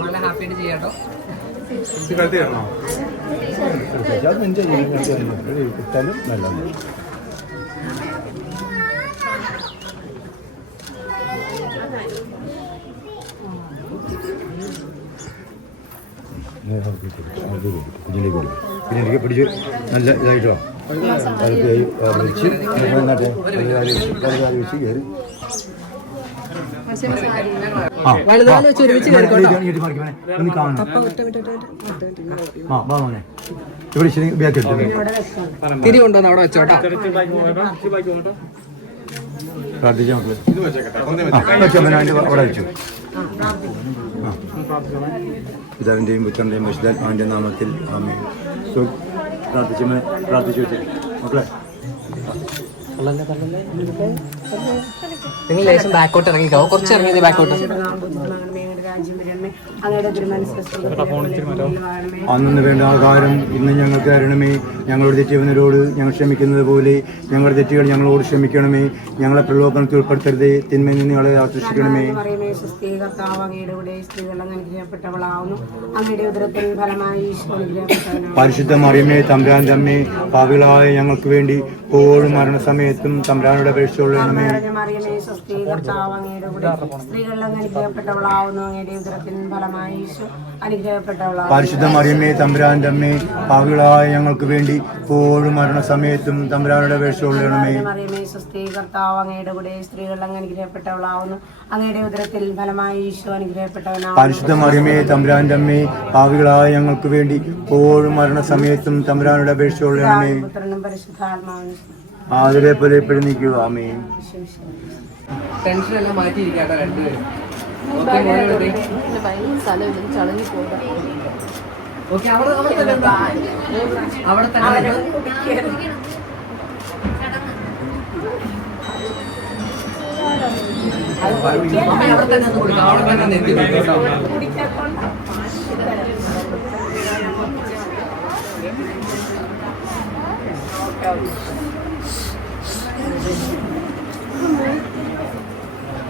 നല്ല ഹാപ്പിയായിട്ട് ചെയ്യാട്ടോ. കിട്ടാലും നല്ലതാണ്. ഇതിലേക്ക് പിടിച്ച് നല്ല ഇതായിട്ടോ വെച്ച് വെച്ച് കയറി തിരികൊണ്ടുവന്ന് അവിടെ വെച്ചോട്ടോ. പ്രാർത്ഥിച്ച മക്കള് അവിടെ വെച്ചു. പിതാവിൻ്റെയും പുത്രൻ്റെയും പരിശുദ്ധാത്മാവിൻ്റെ നാമത്തിൽ ആമേൻ. പ്രാർത്ഥിച്ചു വെച്ചേ മക്കളെ. നിങ്ങൾ ലേശം ബാക്കോട്ട് ഇറങ്ങിക്കോ, കുറച്ച് ഇറങ്ങി ബാക്കോട്ട്. അന്നു വേണ്ട ആഹാരം ഇന്ന് ഞങ്ങൾക്ക് തരണമേ. ഞങ്ങളോട് തെറ്റിയവനോട് ഞങ്ങൾ ക്ഷമിക്കുന്നത് പോലെ ഞങ്ങളുടെ തെറ്റുകൾ ഞങ്ങളോട് ക്ഷമിക്കണമേ. ഞങ്ങളെ പ്രലോഭനത്തിൽ ഉൾപ്പെടുത്തരുതേ, തിന്മയിൽ നിന്ന് ഞങ്ങളെ ആശ്രയിക്കണമേ. പരിശുദ്ധ മറിയമേ തമ്പുരാന്റെ അമ്മേ, പാപികളായ ഞങ്ങൾക്ക് വേണ്ടി ഇപ്പോഴും മരണസമയത്തും തമ്പുരാനോട് അപേക്ഷിച്ചുകൊള്ളണമേ. പരിശുദ്ധ മറിയമേ തമ്പുരാന്റെ അമ്മേ, പാപികളായ ഞങ്ങൾക്ക് വേണ്ടി ഇപ്പോഴും മരണസമയത്തും തമ്പുരാനോട് അപേക്ഷിച്ചുകൊള്ളണമേ. പരിശുദ്ധ മറിയമേ തമ്പുരാന്റെ അമ്മേ, പാപികളായ ഞങ്ങൾക്ക് വേണ്ടി ഇപ്പോഴും മരണസമയത്തും തമ്പുരാനോട് അപേക്ഷിച്ചുകൊള്ളണമേ. ആതിരെ പോലെ എപ്പോഴും നിൽക്കുക. ആമേൻ. ടെൻഷനെല്ലാം മാറ്റിയിരിക്കാട്ടോ രണ്ടുപേരും. ഓക്കെ, അവിടെ തന്നെ കൊടുക്കാം. അവിടെ തന്നെ നെറ്റി കേട്ടോ.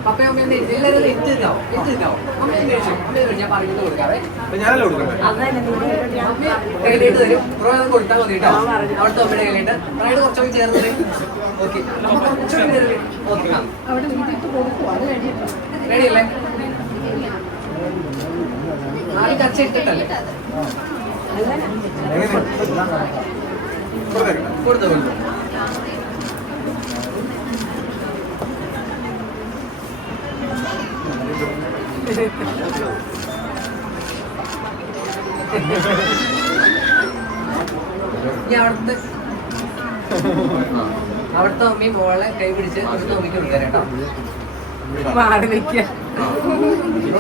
പപ്പയും അമ്മയും എല്ലാവരും എത്തിക്കാവോ ഞാൻ പറയുന്നത് കൊടുക്കാവേ. കയ്യിലേട്ട് തരും, കൊടുത്താൽ മതി കേട്ടോ. അവിടുത്തെ അമ്മയുടെ കയ്യിലേട്ട് റൈഡ് കുറച്ചൊക്കെ ചേർന്നത്. ഓക്കെ, ഓക്കെ, റെഡിയല്ലേ? നാല് ചർച്ച ഇട്ടിട്ടല്ലേ കൊടുത്തു. അവിടുത്തെ അമ്മയും മോളെ കൈ പിടിച്ച് അവിടുത്തെ അമ്മയ്ക്ക് കൊടുക്കാൻ കേട്ടോ.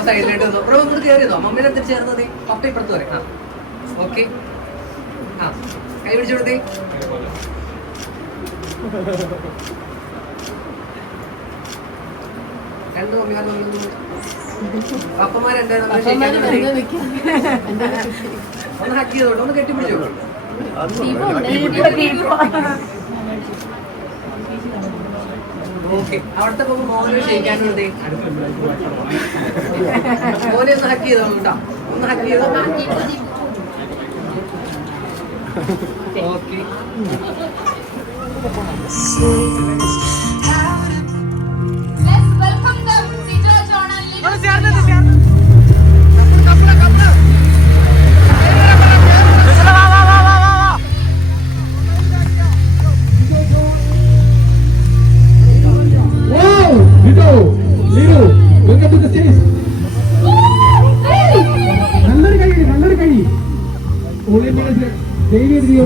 സൈഡിലായിട്ട് ഇങ്ങോട്ട് കയറിയതോ മമ്മീനെ അടുത്ത് ചേർന്നത്. പപ്പ ഇപ്പുറത്ത് പറയാം. ഓക്കെ, ആ കൈ പിടിച്ചു കൊടുത്തേ. രണ്ടു മമ്മിമാർ പപ്പമാരുണ്ടായിരുന്നു. ഒന്ന് ഹക്ക് ചെയ്തോട്ടോ, ഒന്ന് കെട്ടിപ്പിടിച്ചോ. ഓക്കെ, അവിടുത്തെ പോകുമ്പോ മോനെ ക്ഷയിക്കാനുണ്ട്. മോനെ ഒന്ന് ഹക്ക് ചെയ്തോ കേട്ടോ, ഒന്ന് ഹക്ക് ചെയ്തോ. ഓക്കെ,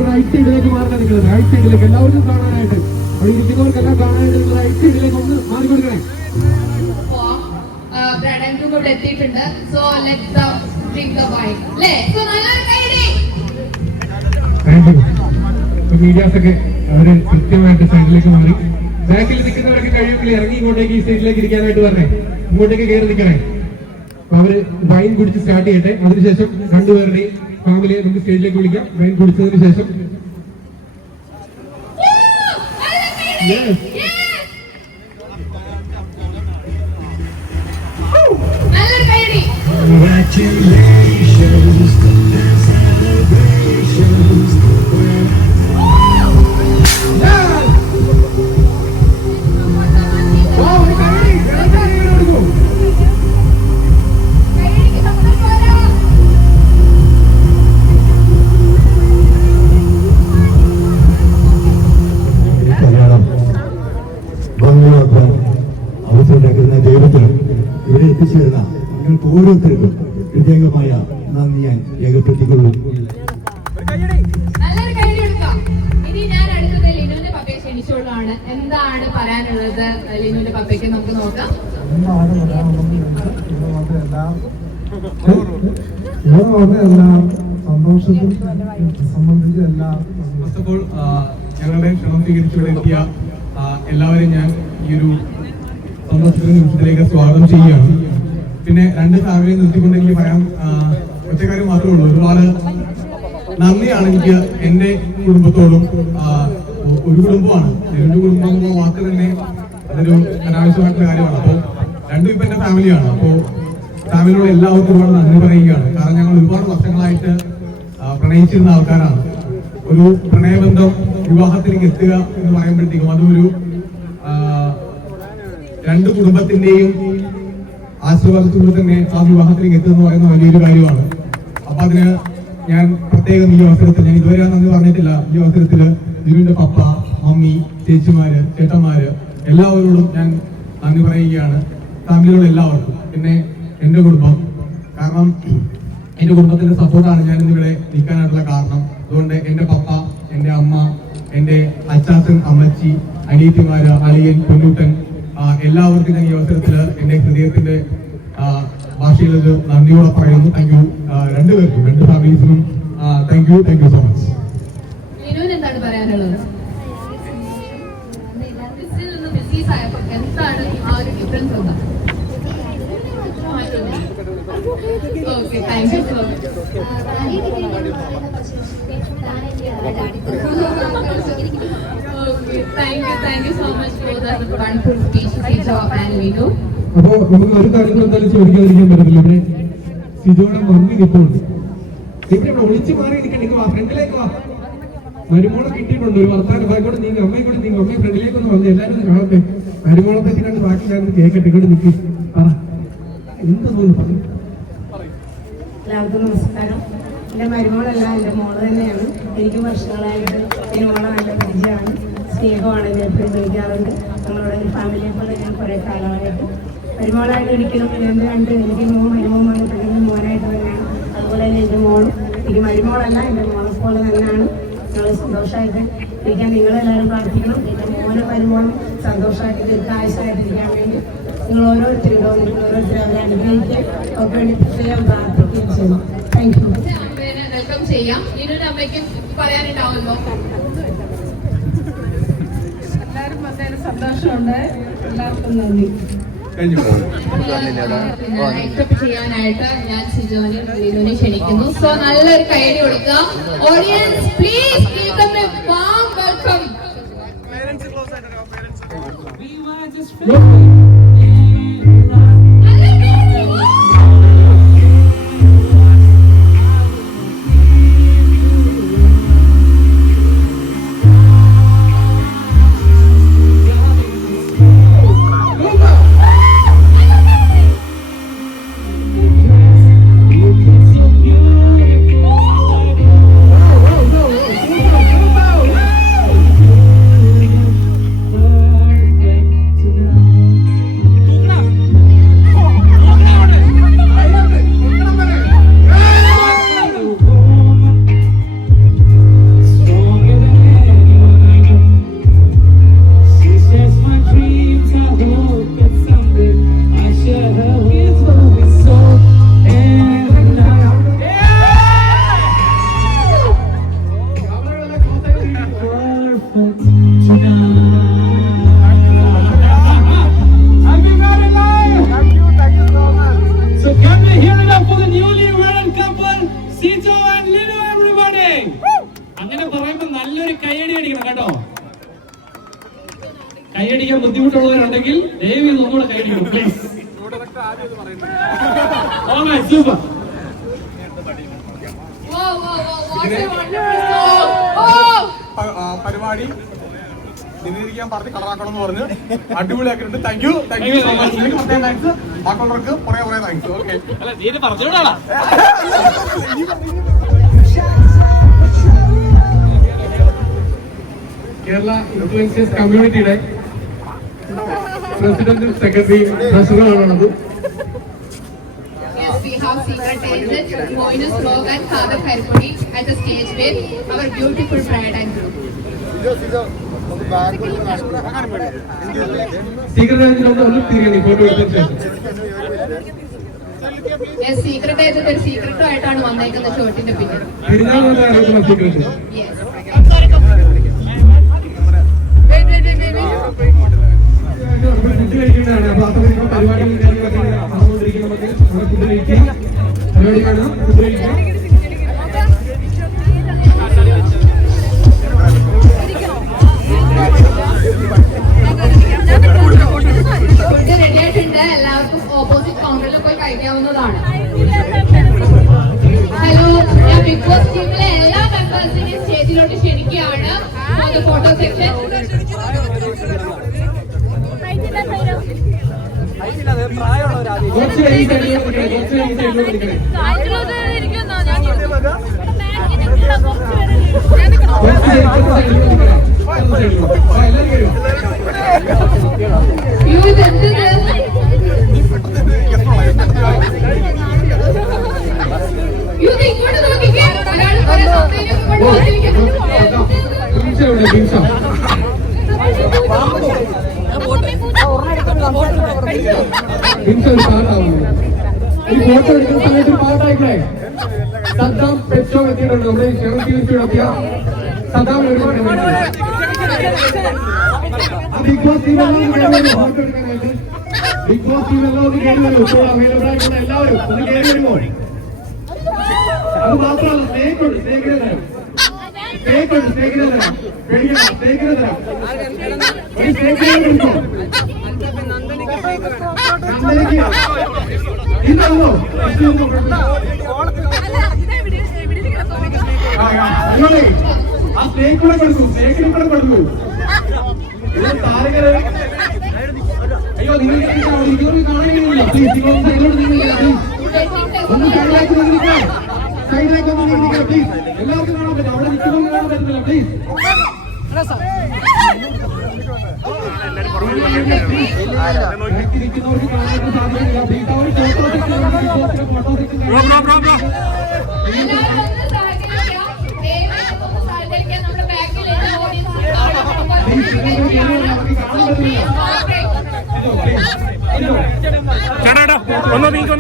റൈറ്റ് സൈഡിലേക്ക് മാറണം. നിങ്ങൾ റൈറ്റ് സൈഡിലേക്ക് എല്ലാവർക്കും കാണാനായിട്ട്, അവിടെ ഇരിക്കുന്നവർക്കെല്ലാം കാണാനായിട്ട് നിങ്ങൾ റൈറ്റ് സൈഡിലേക്ക് ഒന്ന് മാറി കൊടുക്കണേ. എത്തിയിട്ടുണ്ട്. So let's drink the wine. ല്ലേ? സോ നല്ലൊരു കൈയടി. മീഡിയാസ് ഒക്കെ അവര് കൃത്യമായിട്ട് സൈഡിലേക്ക് മാറി. ബാക്കിൽ നിൽക്കുന്നവരൊക്കെ കഴിയുമെങ്കിൽ ഇറങ്ങി ഇങ്ങോട്ടേക്ക് ഈ സൈഡിലേക്ക് ഇരിക്കാനായിട്ട് പറഞ്ഞേ. ഇങ്ങോട്ടേക്ക് കയറി നിൽക്കണേ. അവര് വൈൻ കുടിച്ച് സ്റ്റാർട്ട് ചെയ്യട്ടെ. അതിനുശേഷം രണ്ടുപേരുടെയും ഫാമിലിയെ നമുക്ക് സ്റ്റേജിലേക്ക് വിളിക്കാം. വൈൻ കുടിച്ചതിന് ശേഷം Yes. നല്ലൊരു കൈയടി. കൈയടിക്ക് ശബ്ദം പോരാ. കല്യാണം ഭംഗിയാക്കാൻ അവസരമുണ്ടാക്കുന്ന ദൈവത്തിനും ഇവിടെ എത്തിച്ചേർന്ന നിങ്ങൾക്ക് ഓരോരുത്തർക്കും പ്രത്യേകമായ നന്ദി ഞാൻ രേഖപ്പെടുത്തിക്കൊള്ളും. നല്ലൊരു കൈയടി കൊടുക്കാം. ഇനി ഞാൻ അടുത്തത് ലിനുവിന്റെ പപ്പയെ ക്ഷണിച്ചോളാണ്. എന്താണ് പറയാനുള്ളത് ലിനുവിന്റെ പപ്പയ്ക്ക് നമുക്ക് നോക്കാം. എല്ലാം സന്തോഷത്തിൽ സംബന്ധിച്ച് എല്ലാം ഫസ്റ്റ് ഓഫ് ഓൾ ഞങ്ങളുടെ ക്ഷണം സ്വീകരിച്ചുവിടെ എത്തിയ എല്ലാവരെയും ഞാൻ ഈ ഒരു സന്തോഷത്തിന്റെ നിമിഷത്തിലേക്ക് സ്വാഗതം ചെയ്യുകയാണ്. പിന്നെ രണ്ട് ഫാമിലിയെ നിർത്തിക്കൊണ്ട് എനിക്ക് പറയാൻ ഒറ്റ കാര്യം മാത്രമേ ഉള്ളൂ. ഒരുപാട് നന്ദിയാണ് എനിക്ക് എൻ്റെ കുടുംബത്തോടും. ഒരു കുടുംബമാണ്, രണ്ട് കുടുംബം എന്ന വാക്ക് തന്നെ അതൊരു അനാവശ്യമായിട്ടുള്ള കാര്യമാണ്. അപ്പോൾ രണ്ടും ഇപ്പം എൻ്റെ ഫാമിലിയാണ്. അപ്പോൾ ഫാമിലിയോട് എല്ലാവർക്കും ഒരുപാട് നന്ദി പറയുകയാണ്. കാരണം ഞങ്ങൾ ഒരുപാട് വർഷങ്ങളായിട്ട് പ്രണയിച്ചിരുന്ന ആൾക്കാരാണ്. ഒരു പ്രണയബന്ധം വിവാഹത്തിലേക്ക് എത്തുക എന്ന് പറയുമ്പോഴത്തേക്കും അതൊരു രണ്ട് കുടുംബത്തിന്റെയും ആശീർവാദത്തോടെ തന്നെ ആ വിവാഹത്തിലേക്ക് എത്തുക എന്ന് പറയുന്ന വലിയൊരു കാര്യമാണ്. അപ്പൊ അതിന് ഞാൻ പ്രത്യേകം ഈ അവസരത്തിൽ, ഞാൻ ഇതുവരെ നന്ദി പറഞ്ഞിട്ടില്ല, ഈ അവസരത്തിൽ ജിനുവിന്റെ പപ്പ, മമ്മി, ചേച്ചിമാര്, ചേട്ടന്മാര് എല്ലാവരോടും ഞാൻ നന്ദി പറയുകയാണ്. ഫാമിലിയോട് എല്ലാവർക്കും. പിന്നെ എൻ്റെ കുടുംബം, കാരണം എൻ്റെ കുടുംബത്തിന്റെ സപ്പോർട്ടാണ് ഞാൻ ഇന്നിവിടെ നിൽക്കാനായിട്ടുള്ള കാരണം. അതുകൊണ്ട് എൻ്റെ പപ്പ, എൻ്റെ അമ്മ, എൻ്റെ അച്ചാച്ചൻ, അമ്മച്ചി, അനിയത്തിമാര്, അളിയൻ, പൊന്നൂട്ടൻ, എല്ലാവർക്കും ഞാൻ ഈ അവസരത്തിൽ എൻ്റെ ഹൃദയത്തിന്റെ ഭാഷയിൽ ഒരു നന്ദിയോടെ പറയുന്നു. താങ്ക് യു രണ്ടുപേർക്കും, രണ്ട് ഫാമിലീസിനും താങ്ക് യു സോ മച്ച്. ലിനുവിന് എന്താണ് പറയാനുള്ളത്? എന്താണ് ആ ഒരു ഡിഫറൻസ് എന്താ? Okay, thank you so much. Thank you so much for that wonderful speech, Sijo and Linu. അപ്പോ നമുക്ക് ഒരു കാര്യം എന്തായാലും ചോദിക്കാതിരിക്കാൻ പറ്റത്തില്ല. ഇവിടെ സിജോയുടെ മമ്മി നിൽപ്പുണ്ട്. ഇവിടെ ഒളിച്ചു മാറി നിൽക്കണെങ്കിൽ വാ, ഫ്രണ്ടിലേക്ക് വാ. മരുമോളെ കിട്ടിയിട്ടുണ്ട്. ഒരു വർത്താനം ബാക്കിയോട് നീങ്ങി, അമ്മയെ കൂടെ നീങ്ങി, അമ്മയെ ഫ്രണ്ടിലേക്ക് ഒന്ന് വന്ന് എല്ലാവരും കാണട്ടെ. മരുമോളെ പറ്റി കണ്ട് ബാക്കി ഞാൻ കേൾക്കട്ടെ. ഇങ്ങോട്ട് നിൽക്കി പറ, എന്ത് തോന്നുന്നു പറഞ്ഞു. എല്ലാവർക്കും നമസ്കാരം. എൻ്റെ മരുമോളല്ല, എൻ്റെ മോള് തന്നെയാണ്. എനിക്ക് വർഷങ്ങളായിട്ട് ഈ മോളെ നല്ല പരിചയമാണ്, സ്നേഹമാണ്. എന്നെ എപ്പോഴും വിളിക്കാറുണ്ട്. നമ്മളുടെ ഒരു ഫാമിലിയെ പോലെ ഞാൻ കുറേ കാലമായിട്ട് മരുമോളായിട്ട് ഒരിക്കലും എൻ്റെ രണ്ട്, എനിക്ക് മരുമോനാണ്, പെണ്ണിന് മോനായിട്ട് തന്നെയാണ്. അതുപോലെ തന്നെ എൻ്റെ മോളും എനിക്ക് മരുമോളല്ല, എൻ്റെ മോളെ പോലെ തന്നെയാണ്. ഞങ്ങൾ സന്തോഷമായിട്ട് ഇരിക്കാൻ നിങ്ങളെല്ലാവരും പ്രാർത്ഥിക്കണം. എൻ്റെ മോനും മരുമോളും സന്തോഷമായിട്ട് ദീർഘായുസ്സായിട്ടിരിക്കാൻ വേണ്ടി നിങ്ങൾ ഓരോരുത്തരും അവരെ അനുഗ്രഹിക്കാൻ ഒക്കെ വേണ്ടി പ്രത്യേകം പ്രാർത്ഥിക്കുകയും ചെയ്യുന്നു. Thank you. വെൽക്കം ചെയ്യാം. ലിനുവിന്റെ അമ്മയ്ക്ക് പറയാനുണ്ടാവുമല്ലോ. എല്ലാവരും വളരെ സന്തോഷമുണ്ട്. എല്ലാവർക്കും നന്ദി. ആക്സെപ്റ്റ് ചെയ്യാനായിട്ട് ഞാൻ സിജോനെ ലിനുവിനെ ക്ഷണിക്കുന്നു. സോ നല്ലൊരു കൈയടി കൊടുക്കാം. Audience please give them a warm welcome. കൈയടിക്കാൻ ബുദ്ധിമുട്ടുള്ളവരുണ്ടെങ്കിൽ ദയവ് ചെയ്ത് ഒന്നുകൂടെ കൈയടിക്കും പ്ലീസ്. സൂപ്പർ. പരിപാടി ദിനീകരിക്കാൻ പാർട്ടി കളറാക്കണം എന്ന് പറഞ്ഞ് അടിപൊളിയാക്കിയിട്ടുണ്ട്. Thank you so much. പ്രത്യേകം താങ്ക്സ്. ബാക്കിയുള്ളവർക്ക് കുറെ താങ്ക്സ്. ഓക്കെ, പറഞ്ഞോടാ. കേരള ഇൻഫ്ലുവൻസേഴ്സ് കമ്മ്യൂണിറ്റിയുടെ പ്രസിഡന്റും സെക്രട്ടറിയും ട്രഷററാണത്. Yes, we have secret agent Moinus Logan, Father Karipudi at the stage with our beautiful bride and groom. Secret agent ഒന്ന് തിരികെ ഫോട്ടോ എടുത്തതിന് ശേഷം Yes, secret agent ഒരു സീക്രട്ടും ആയിട്ടാണ് വന്നേക്കുന്നത് ഷോട്ടിന്റെ പിന്നിൽ. പെരുന്നാളെന്ന് അറിയപ്പെടുന്ന സീക്രട്ട്. Yes. ഫുഡ് കഴിക്കേണ്ടതാണ്. അപ്പൊ അത്തരം പരിപാടികളും കാര്യങ്ങളൊക്കെ നടന്നുകൊണ്ടിരിക്കുന്ന നമുക്ക് ഫുഡ് കഴിക്കാം. പരിപാടി കാണാം, ഫുഡ് കഴിക്കാം. ഫുഡ് റെഡി ആയിട്ടുണ്ട്. എല്ലാവർക്കും ഓപ്പോസിറ്റ് കൗണ്ടറിൽ പോയി കഴിക്കാവുന്നതാണ്. ഹലോ, ഞാൻ ബിഗ് ബോസ് ടീമിലെ എല്ലാ മെമ്പേഴ്സിനെയും സ്റ്റേജിലോട്ട് ക്ഷണിക്കുകയാണ്. Photo section. കുറച്ച് ഈ സൈഡിലോട്ട് നിൽക്കണേ, കുറച്ച് ഈ സൈഡിലോട്ട് നിൽക്കണേ. ഈ ഫോട്ടോ എടുക്കുന്ന സമയത്ത് പാട്ടായിക്കേ. സദ്ദാം പെറ്റോ എത്തിയിട്ടുണ്ട്. നമ്മുടെ ക്ഷണിക്കുക സദ്ദാം ഒരുപാട് ബിഗ് ബോസ് ടീമെല്ലാം ഫോട്ടോ എടുക്കാനായിട്ട് ബിഗ് ബോസ് ടീമെല്ലാം ഒന്ന് കയറി വരും. ഇപ്പോൾ അവൈലബിൾ ആയിട്ടുള്ള എല്ലാവരും ഒന്ന് കയറി വരുമോ? അത് മാത്രമല്ല, സ്നേഹിക്കുണ്ട്, സ്നേഹിക്കുന്ന തരാം. സ്നേഹിക്കുണ്ട്, സ്നേഹിക്കുന്ന തരാം. പേടിക്കണം, സ്നേഹിക്കുന്ന തരാം. ഒരു സ്നേഹിക്കുന്ന എടുക്കോ? ഇതാണോ ആ സ്നേഹിക്കൂടെ കൊടുക്കൂ, സ്നേഹിക്കിനെ കൂടെ കൊടുക്കൂ. താരങ്ങള് അയ്യോ നിങ്ങൾ കാണാനില്ല. പ്ലീസ് നിങ്ങളൊന്ന് സൈഡിലോട്ട് നീങ്ങില്ല. പ്ലീസ് ഒന്ന് സൈഡിലേക്ക് വന്നിരിക്കാം. സൈഡിലേക്ക് ഒന്ന് നീങ്ങിരിക്കാം പ്ലീസ്. എല്ലാവർക്കും കാണാൻ പറ്റും. അവിടെ നിൽക്കുന്നൊന്നും കാണാൻ പറ്റുന്നില്ല. പ്ലീസ് ഇരിക്കുന്നവർക്ക് കാണാനായിട്ട് സാധിക്കുന്നില്ല. പ്ലീസ് അവർ ഫോട്ടോ ചേട്ടാ ഒന്നോ നീങ്ങോ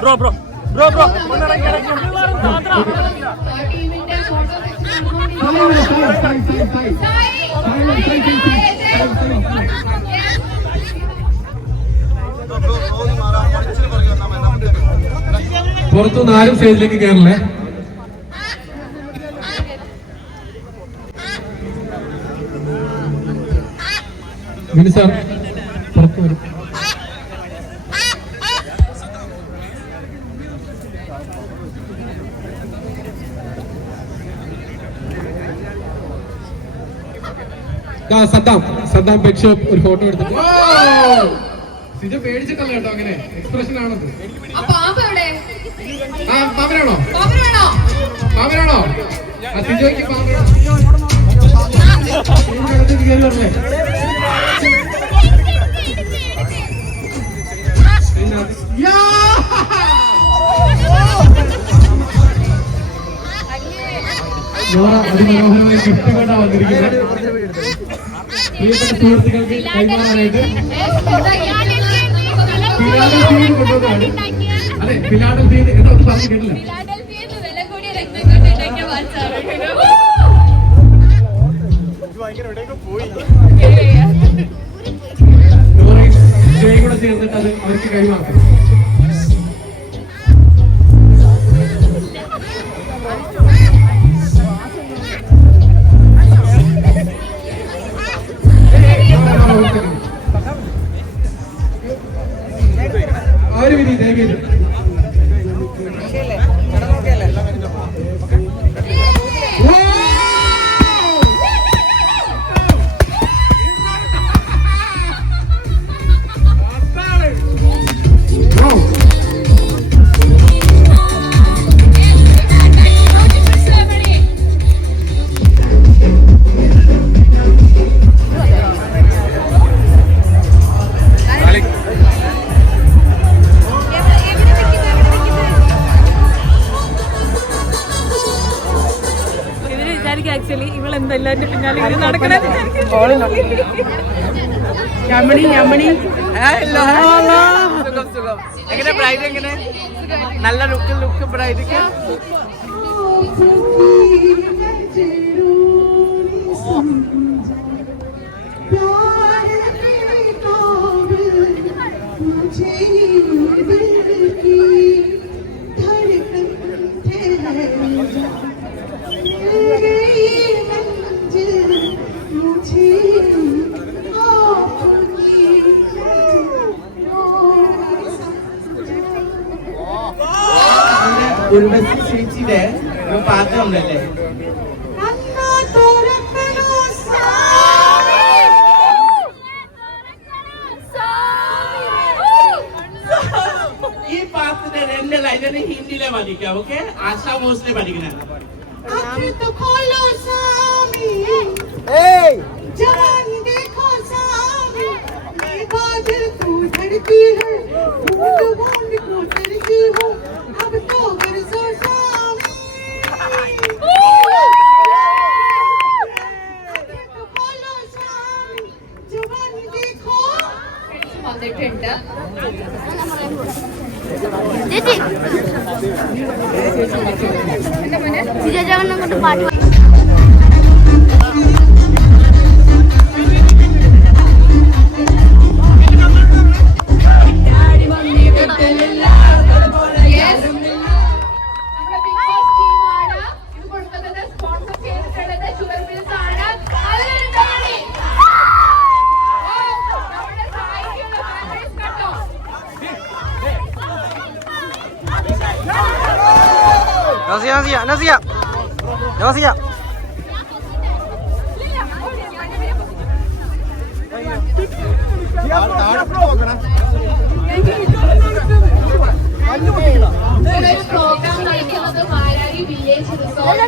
ബ്രോ ബ്രോ ബ്രോ ബ്രോ പുറത്തുനിന്ന് ആരും സ്റ്റേജിലേക്ക് കയറില്ലേ? മിനി സാർ പുറത്തു വരും. സദ്ദാം പെറ്റ് ഷോപ്പ് ഒരു ഫോട്ടോ എടുത്തിട്ട് സിജ പേടിച്ചിട്ടല്ല കേട്ടോ, അങ്ങനെ എക്സ്പ്രഷൻ ആണത്. പാമ്പനാണോ? പാമ്പനാണോ? സിജോയ്ക്ക് പാമ്പനാണോ? അതിമനോഹരമായ ഗിഫ്റ്റ് കൊണ്ടാണ് വന്നിരിക്കുന്നത്. പ്രിയപ്പെട്ട സുഹൃത്തുക്കൾക്ക് കൈമാറാനായിട്ട് ഫിലാഡൽഫിയയിൽ കൊണ്ടുവന്നതാണ്. അതെ, ഫിലാഡൽഫിയയിൽ എന്താ പറഞ്ഞു കേട്ടില്ല. കൂടെ ചേർന്നിട്ട് അത് അവർക്ക് കൈമാറും. എന്തെല്ലാം എന്റെ പിന്നാലെ ഇങ്ങനെ നടക്കണേ എങ്ങനെ ബ്രൈഡ് എങ്ങനെ നല്ല ലുക്ക് ബ്രൈഡൊക്കെ ഉർവശി ചേച്ചിയുടെ ഒരു പാത്രമുണ്ടല്ലേ ഈ പാത്രത്തിന്റെ രണ്ട് ലൈനിന് ഹിന്ദിയിലെ പഠിക്കാം ഓക്കെ ആശാ മോസ്റ്റിലെ പഠിക്കണേ വന്നിട്ടുണ്ട് പാട്ട് നസിയ പ്രോഗ്രാം കളിക്കുന്നത് മാരാരി വില്ലേജ് റിസോർട്ട്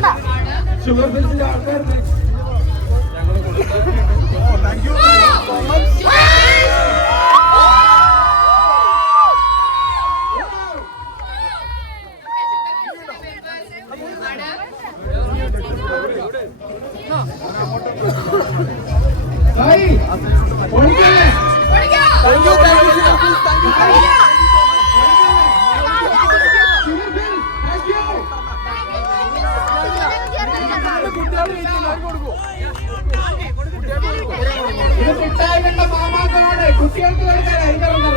കുട്ടികൾക്ക്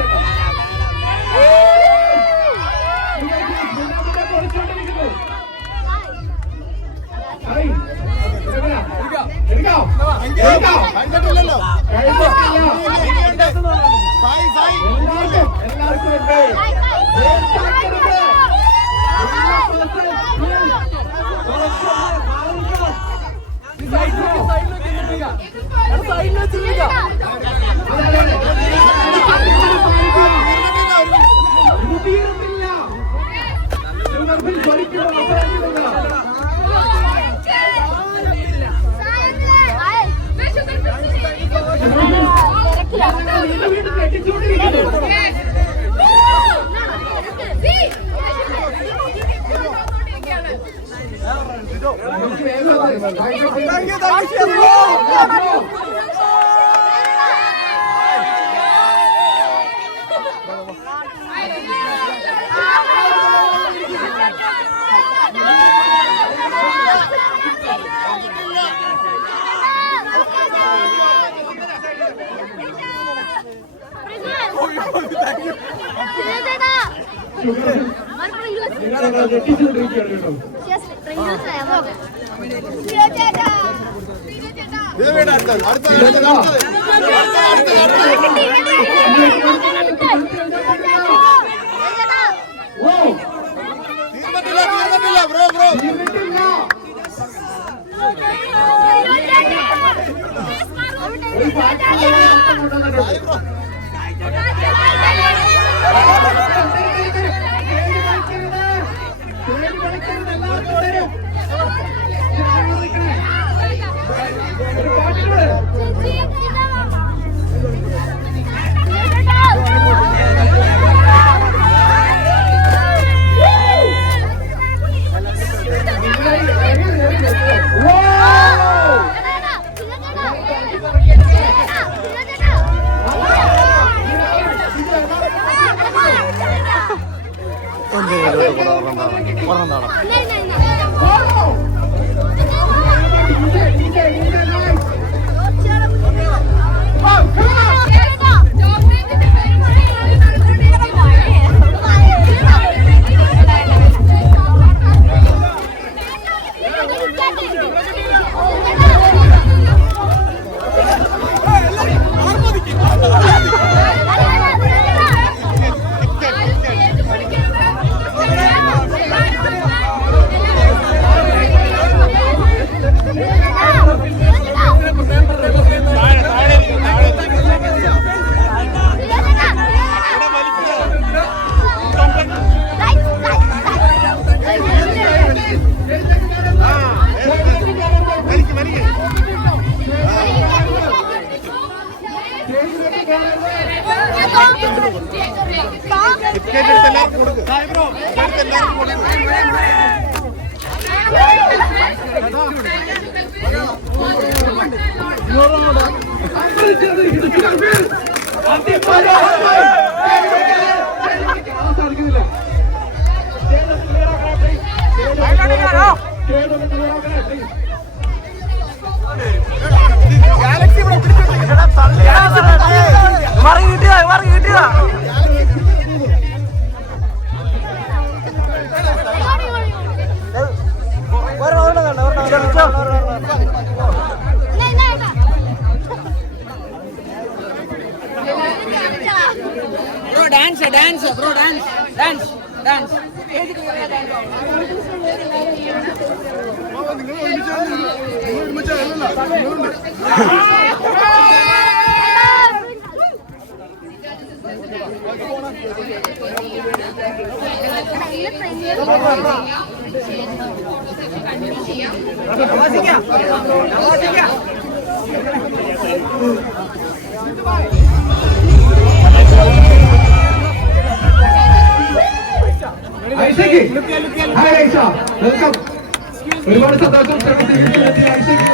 ഒരുപാട് സന്തോഷം.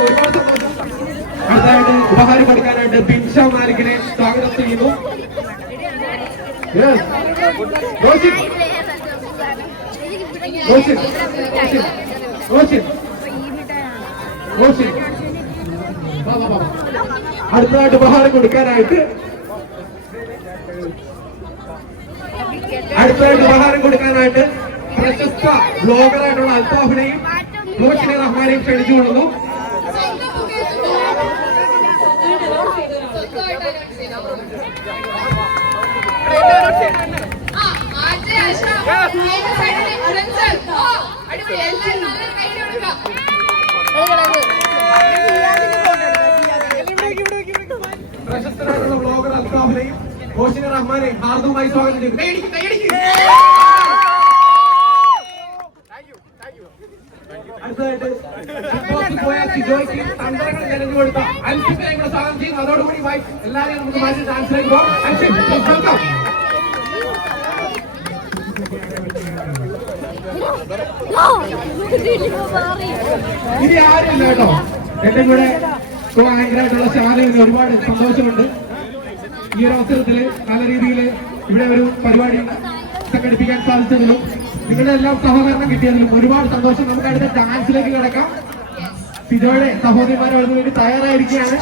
ഒരുപാട് സന്തോഷം. അടുത്തായിട്ട് ഉപഹാരം കൊടുക്കാനായിട്ട് പിൻഷ മാലിക്കിനെ സ്വാഗതം ചെയ്യുന്നു. അടുത്തതായിട്ട് ഉപഹാരം കൊടുക്കാനായിട്ട് പ്രശസ്ത ബ്ലോഗറായിട്ടുള്ള അൽത്താഫിനെയും റോഷിനെ റഹ്മാനെയും ക്ഷണിച്ചുകൊള്ളുന്നു. പ്രശസ്തരായിട്ടുള്ള ബ്ലോഗർ അൽത്താഫിനെയും റോഷിനെ റഹ്മാനെയും ഹാർദവുമായി സ്വാഗതം ചെയ്യുന്നു. അടുത്തതായിട്ട് പോയ സിജോയ്ക്ക് തന്ത്രങ്ങൾ നിറഞ്ഞു കൊടുത്ത അൻസിഫിനെ കൂടെ സ്വാഗതം ചെയ്യുന്നു. അതോടുകൂടി എല്ലാവരെയും നമുക്ക് മാറ്റി ഡാൻസിലേക്ക് പോകാം. അൻസിഫ് വെൽക്കം. ഇനി ആരുമില്ല കേട്ടോ. എന്റെ കൂടെ ഭയങ്കരമായിട്ടുള്ള ശാലയിൽ ഒരുപാട് സന്തോഷമുണ്ട്. ഈ ഒരു അവസരത്തിൽ നല്ല രീതിയിൽ ഇവിടെ ഒരു പരിപാടി സംഘടിപ്പിക്കാൻ സാധിച്ചതിലും നിങ്ങളുടെ എല്ലാം സഹകരണം കിട്ടിയതിലും ഒരുപാട് സന്തോഷം. നമുക്ക് അടുത്ത ഡാൻസിലേക്ക് കിടക്കാം. സിജോയുടെ സഹോദരിമാർ അതിനു വേണ്ടി തയ്യാറായിരിക്കുകയാണ്.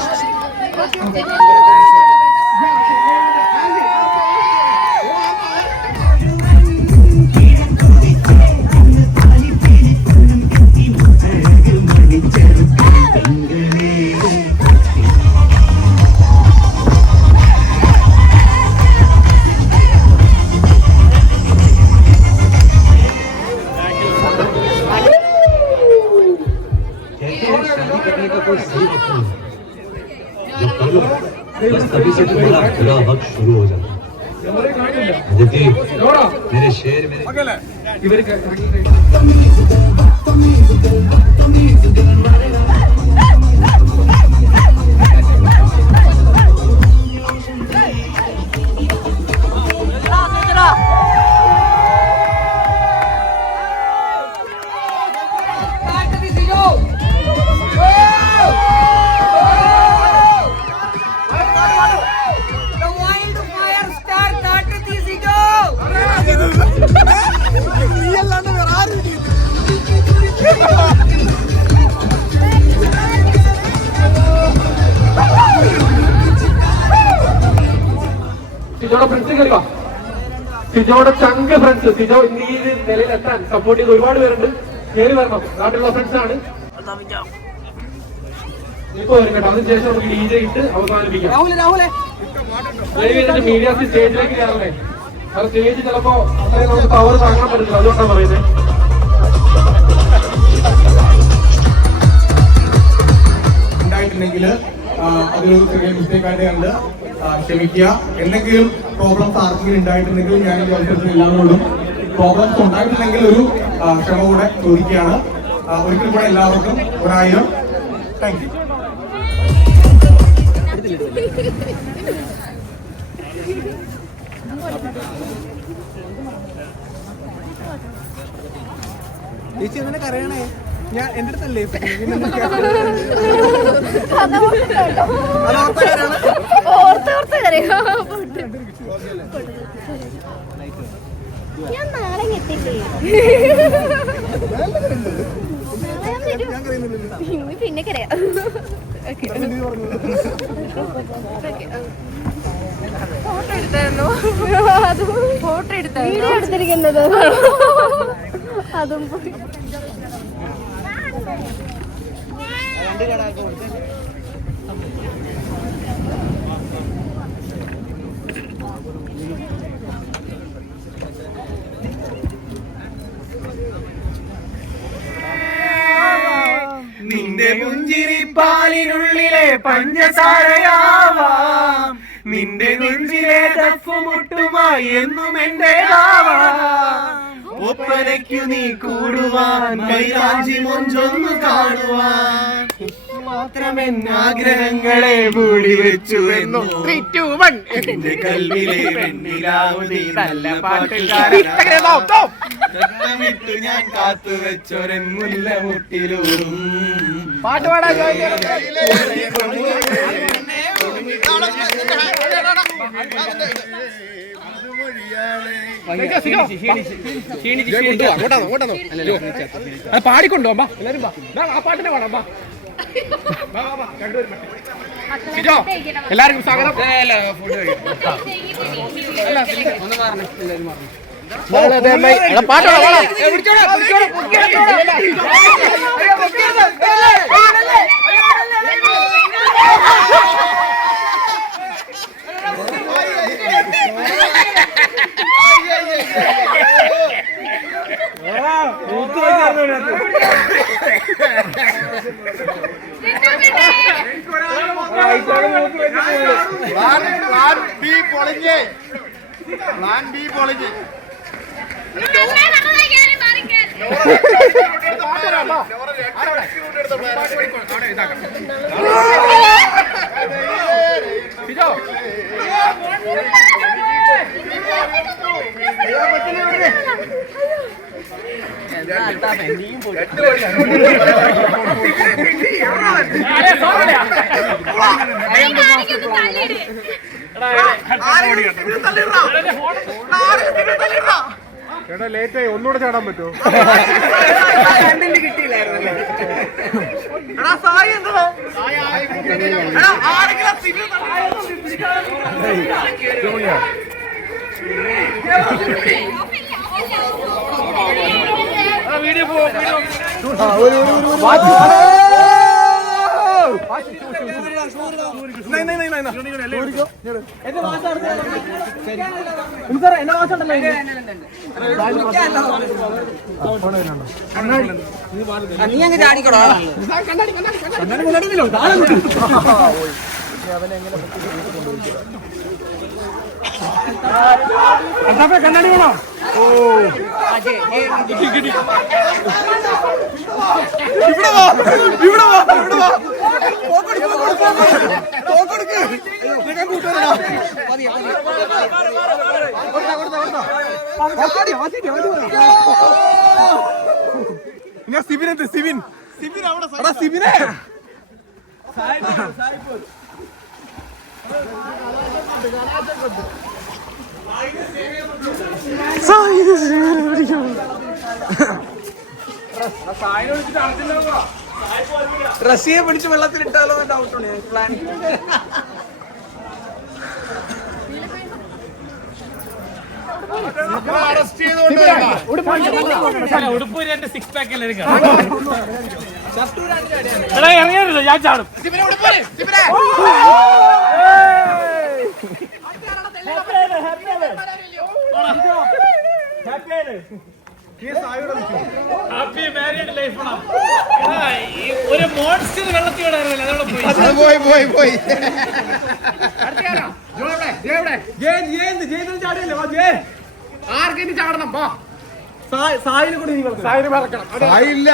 तभी से तुम्हारा खुला वक्त शुरू हो जाता है। मेरे शेर में സിജോയുടെ ഫ്രണ്ട്സ് കയറിയോ? സിജോയുടെ ചങ്ക് ഫ്രണ്ട്സ്. സിജോ ഇന്ന് ഈ നിലയിലെത്താൻ സപ്പോർട്ട് ചെയ്ത് ഒരുപാട് പേരുണ്ട്. കയറി വരണം. നാട്ടിലുള്ള ഫ്രണ്ട്സ് ആണ്. ഇപ്പൊ വരും കേട്ടോ. അതിനുശേഷം നമുക്ക് DJ ഇട്ട് അവസാനിപ്പിക്കാം. മീഡിയാസ് സ്റ്റേജിലേക്ക് കയറണേ. അത് സ്റ്റേജ് ചിലപ്പോ അത്രയും നമുക്ക് പവർ താങ്ങാൻ പറ്റില്ല. അതുകൊണ്ടാണ് പറയുന്നത്. ഉണ്ടായിട്ടുണ്ടെങ്കിൽ അതിലൊരു ചെറിയ മിസ്റ്റേക്ക് ആയിട്ട് കണ്ട് ക്ഷമിക്കുക. എന്തെങ്കിലും പ്രോബ്ലംസ് ആർക്കെങ്കിലും ഉണ്ടായിട്ടുണ്ടെങ്കിൽ ഞാൻ ഈ അവസരത്തിൽ എല്ലാവരോടും പ്രോബ്ലംസ് ഉണ്ടായിട്ടുണ്ടെങ്കിൽ ഒരു ക്ഷമ കൂടെ ചോദിക്കുകയാണ്. ഒരിക്കൽ കൂടെ എല്ലാവർക്കും 1000 താങ്ക് യു. ചേച്ചി അങ്ങനെ കരയണേ, ഞാൻ എന്റെ അടുത്തല്ലേ ഞാൻ നാളെ എത്തില്ലേ പിന്നെ കരയാം. ഫോട്ടോ എടുത്തായിരുന്നു, ഫോട്ടോ വീഡിയോ എടുത്തിരിക്കുന്നത് അതും നിന്റെ പുഞ്ചിരി പാലിനുള്ളിലെ പഞ്ചസാരയാവാം, നിന്റെ നെഞ്ചിലെ തപ്പുമുട്ടുമായി എന്നും എന്റേതാവാം. ഒപ്പനയ്ക്കു നീ കൂടുവാൻ, മൈലാഞ്ചി മൊഞ്ചൊന്നു കാണുവാൻ മാത്രമെന്നാഗ്രഹങ്ങളെ മൂടി വെച്ചു എന്നു എന്റെ കൽവിലെ വെണ്ണിലാവുതി നല്ല പാട്ടുകാരിട്ടു ഞാൻ കാത്തുവെച്ചൊരൻ മുല്ലമുട്ടിലൂറും പാട്ടുപാടാ. പാടിക്കൊണ്ടോ എല്ലാരും ആ പാട്ടിനെ പാടാം. എല്ലാവർക്കും സ്വാഗതം. ചേട്ടാ ലേറ്റായി, ഒന്നുകൂടെ ചാടാൻ പറ്റുമോ? കിട്ടിയില്ലായിരുന്നല്ലേ? നീ അങ്ങ് ചാടിക്കോടാ. കണ്ണാടി വേണോ? ഓ ഇവിടെ വാ, ഇവിടെ വാ, ഇവിടെ വാ. സിബിൻ അവിടെ സിബിനെ റഷ്യയെ പിടിച്ച് വെള്ളത്തിലിട്ടാലോ ഡൗട്ടുണ്ട് ഞങ്ങൾക്ക് പ്ലാൻ. ഉടുപ്പൂര് സിക്സ് പാക്കിൽ ഇറങ്ങിയല്ലോ ഞാൻ ചാടും. Happy married life. ഒരു മോൺസ്റ്റർ വെള്ളത്തിൽ പോയി. ആർക്കും ചാടണം. സായിനെ കൂടി സായിന് മറക്കണം. സായില്ല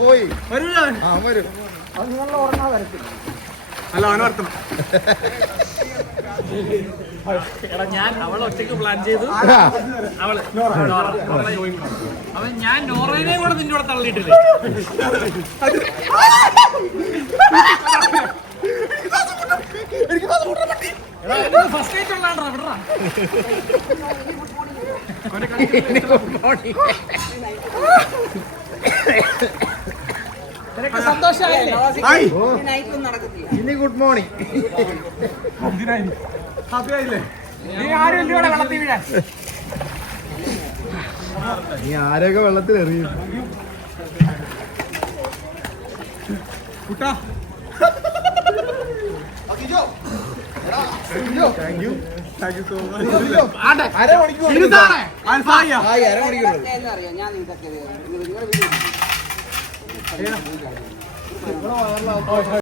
പോയി വരൂ. അത് നിങ്ങളുടെ ഉറങ്ങാൻ വരത്തില്ല. അല്ല അവനെ വർത്തണം. എടാ ഞാൻ അവളെ ഒറ്റയ്ക്ക് പ്ലാൻ ചെയ്തു. അവള് അവൻ ഞാൻ നോർവേനെ കൂടെ നിന്റെ കൂടെ തള്ളിയിട്ടില്ലേ? First night ഉള്ളതാണ്ടാ വിടറാ. നിനക്ക് സന്തോഷമായില്ലേ? ഇനി ഗുഡ് മോർണിംഗ്. ഹാപ്പി ആയില്ലേ? നീ ആരും ഇല്ല ഇവിടെ വെള്ളത്തിൽ വീഴാൻ. നീ ആരെയൊക്കെ വെള്ളത്തിൽ എറിയും കുട്ടാ. Thank you so much. അരമണിക്കൂർ